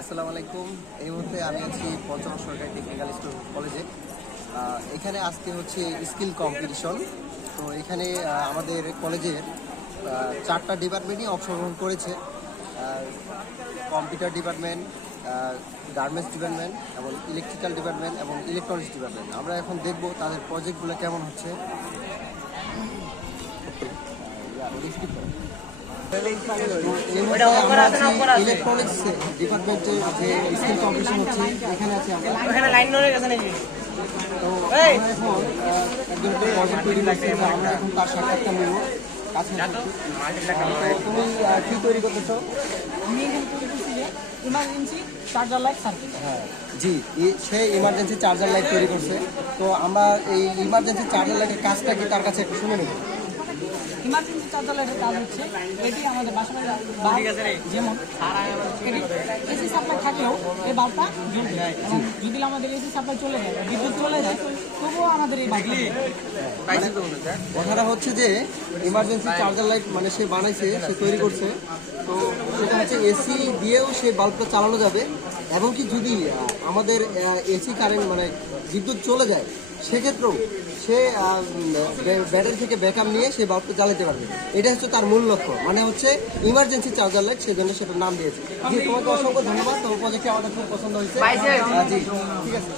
আসসালামু আলাইকুম। এই মুহূর্তে আমি আছি পঞ্চগড় সরকারি টেকনিক্যাল স্কুল কলেজে। এখানে আজকে স্কিল কম্পিটিশন। তো এখানে আমাদের কলেজের 4টা ডিপার্টমেন্টই অংশগ্রহণ করেছে। কম্পিউটার ডিপার্টমেন্ট, গার্মেন্টস ডিপার্টমেন্ট এবং ইলেকট্রিক্যাল ডিপার্টমেন্ট এবং ইলেকট্রনিক্স ডিপার্টমেন্ট। আমরা এখন দেখব তাদের প্রজেক্টগুলো কেমন হচ্ছে। ইলেকট্রনিক্স ডিপার্টমেন্টের যে স্কিল কম্পিটিশন হচ্ছে এখানে আছে আমরা। তো আমরা এখন একজন প্রজেক্ট তৈরি করছি, আমরা এখন তার সাক্ষাৎকার নেব। তুমি কি তৈরি করতেছো? আমি এখানে তৈরি করছি যে ইমার্জেন্সি চার্জার লাইট সার্কিট। হ্যাঁ জি, সে ইমার্জেন্সি চার্জার লাইট তৈরি করছে। তো আমরা এই ইমার্জেন্সি চার্জার লাইটের কাজটা কি তার কাছে একটু শুনে নেব। ইমার্জেন্সি চার্জার লাইটের কাজ হচ্ছে এটি আমাদের বাসায় যেমন এটি এসি সাপ্লাই থাকলেও এই বাল্বটা জ্বলবে এবং যদি আমাদের এসি সাপ্লাই চলে যায় বিদ্যুৎ চলে যায় তবুও আমাদের এই বাল্ব কথাটা হচ্ছে যে ইমার্জেন্সি চার্জার লাইট মানে সে বানাইছে, সে তৈরি করছে। তো সেটা হচ্ছে এসি দিয়েও সেই বাল্বটা চালানো যাবে এবং কি যদি আমাদের এসি কারেন্ট মানে বিদ্যুৎ চলে যায় সেক্ষেত্রেও সে ব্যাটারি থেকে ব্যাকআপ নিয়ে সেই বাল্বটা জ্বালাতে পারবে। এটা হচ্ছে তার মূল লক্ষ্য, মানে হচ্ছে ইমার্জেন্সি চার্জার লাইট, সেজন্য সেটার নাম দিয়েছে। জি, তোমাকে অসংখ্য ধন্যবাদ। তোমার প্রজেক্টটি আমাদের খুব পছন্দ হয়েছে। জি ঠিক আছে।